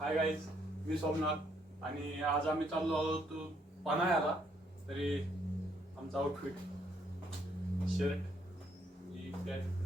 Hi guys, मी सोमनाथ आणि आज आम्ही चाललो आहोत पन्हाळ्याला. तरी आमचा आउटफिट शर्ट ही पॅन्ट.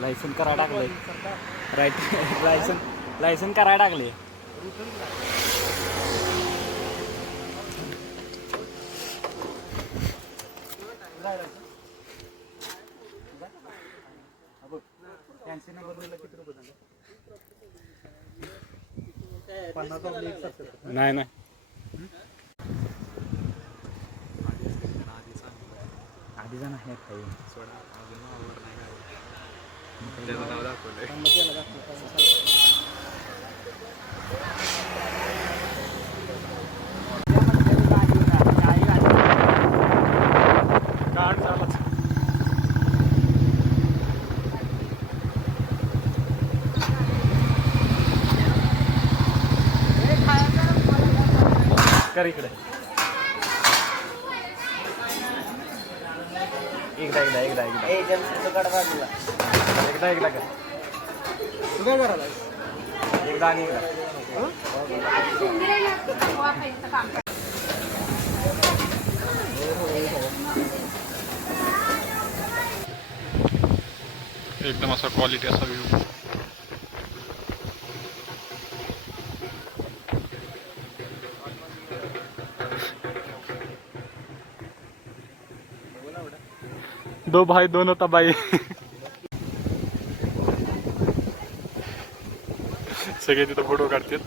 लायसन करा टाकले राईट. लायसन करा टाकले. नाही नाही आधी जाणार हे काही कर इकडे. एकदा एकदा एकदा एकदा एकदा कर. तू काय करायला एकदा आणि एकदा. एकदम असा क्वालिटी असा व्ह्यू. दो भाई दोन होता बाई. सगळे तिथं फोटो काढतात.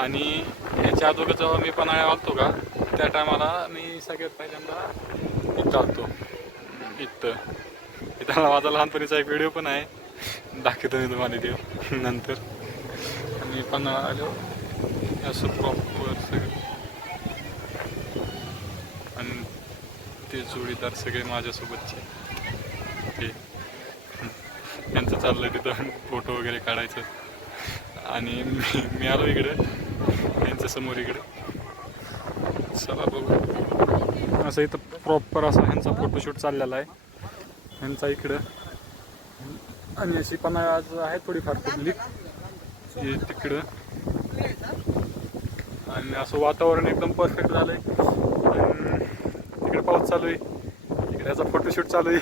आणि याच्या अगोदर जेव्हा मी पन्हाळ्या आलतो का त्या टायमाला मी सगळ्यात पहिल्यांदा इथं आलतो. इथं माझा लहानपणीचा एक व्हिडिओ पण आहे, दाखवतो मी तुम्हाला ते नंतर. आणि पन्हाळा आलो असं प्रॉपर सगळं. आणि ते जोडीदार सगळे माझ्यासोबतचे ते त्यांचं चाललंय तिथं फोटो वगैरे काढायचं. आणि मी आलो इकडं यांच्या समोर इकडे. चला बघू. असं इथं प्रॉपर असा ह्यांचा फोटोशूट चाललेला आहे ह्यांचा इकडं. आणि अशी पण आज आहे थोडीफार पब्लिक तिकडं. आणि असं वातावरण एकदम परफेक्ट झालंय. आणि तिकडे पाऊस चालू आहे, तिकडे याचा फोटोशूट चालू आहे.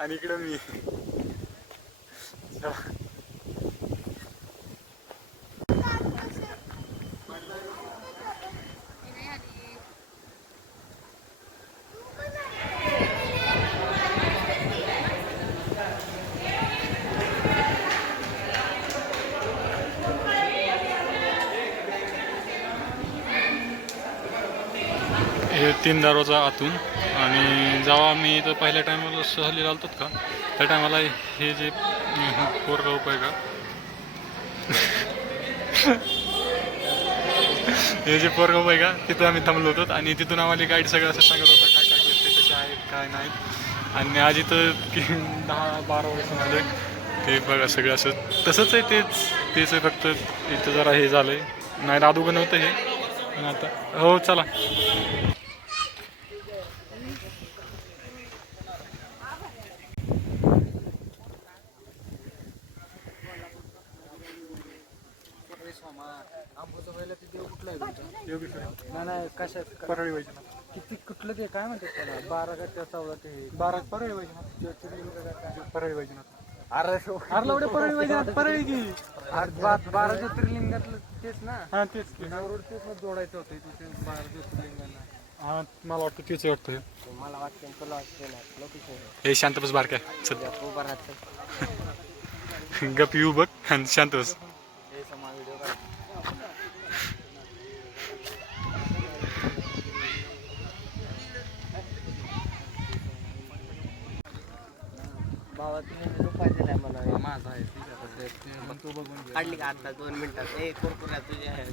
आणि इकडं मी हे 3 दरवाजा आतून. आणि जेव्हा मी इथं पहिल्या टायमाला सहलीला आलतो का त्या टायमाला हे जे पोरगाव आहे का हे जे पोरगाव आहे का तिथं आम्ही थांबलो होतो. आणि तिथून आम्हाला गाईड सगळं असं सांगत होता काय काय गोष्टी कशा आहेत काय नाहीत. आणि आज इथं 10-12 वर्ष झाले ते बघा सगळं असं तसंच आहे. तेच आहे, फक्त इथं जरा हे झालंय. नाही राधूगण नव्हतं हे. आणि आता हो चला. नाही कशा परळी वैजनाथ. किती कुठलं ते काय म्हणतात त्याला 12 का 14 ते 12 परळी वैजनाथ. परळी वैजनाथ. आरलवडे परळी वैजनाथ परळी की 12 ज्योतिर्लिंगातलं तेच ना. हां तेच की. रोड तेच जोडायचं होतं तिथे 12 ज्योतिर्लिंगांना. हां मला वाटतं तेच वाटतं. मला वाटतं तुला वाटतं ना लोकेशन हे शांत बस बारक्या सध्या. उभा राहतं. गप येऊ बघ आणि शांत बस. हे समा व्हिडिओ काढ. रुपये दिलाय मला माझा आहे ठीक आहे ते मग तू बघून घे काढली का आता 2 मिनिटात ए कुरकुऱ्या तुझे आहे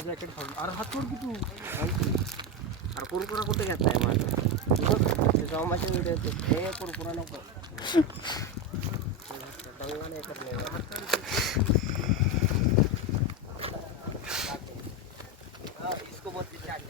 जॅकेट फाडून अरे हात सोड की तू अरे कुरकुरा कुठे घेतलाय माझा ते जॉमाचे व्हिडिओ हे कुरकुरा नको दंगा नाही करत इसको बहुत चाट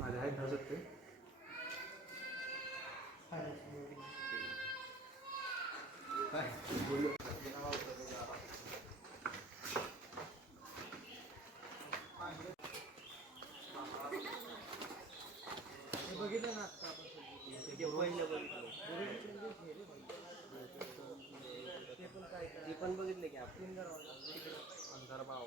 माझ्या आहेत भाजत ते बघितलं ना आता ती पण बघितले की आपण अंधार भाव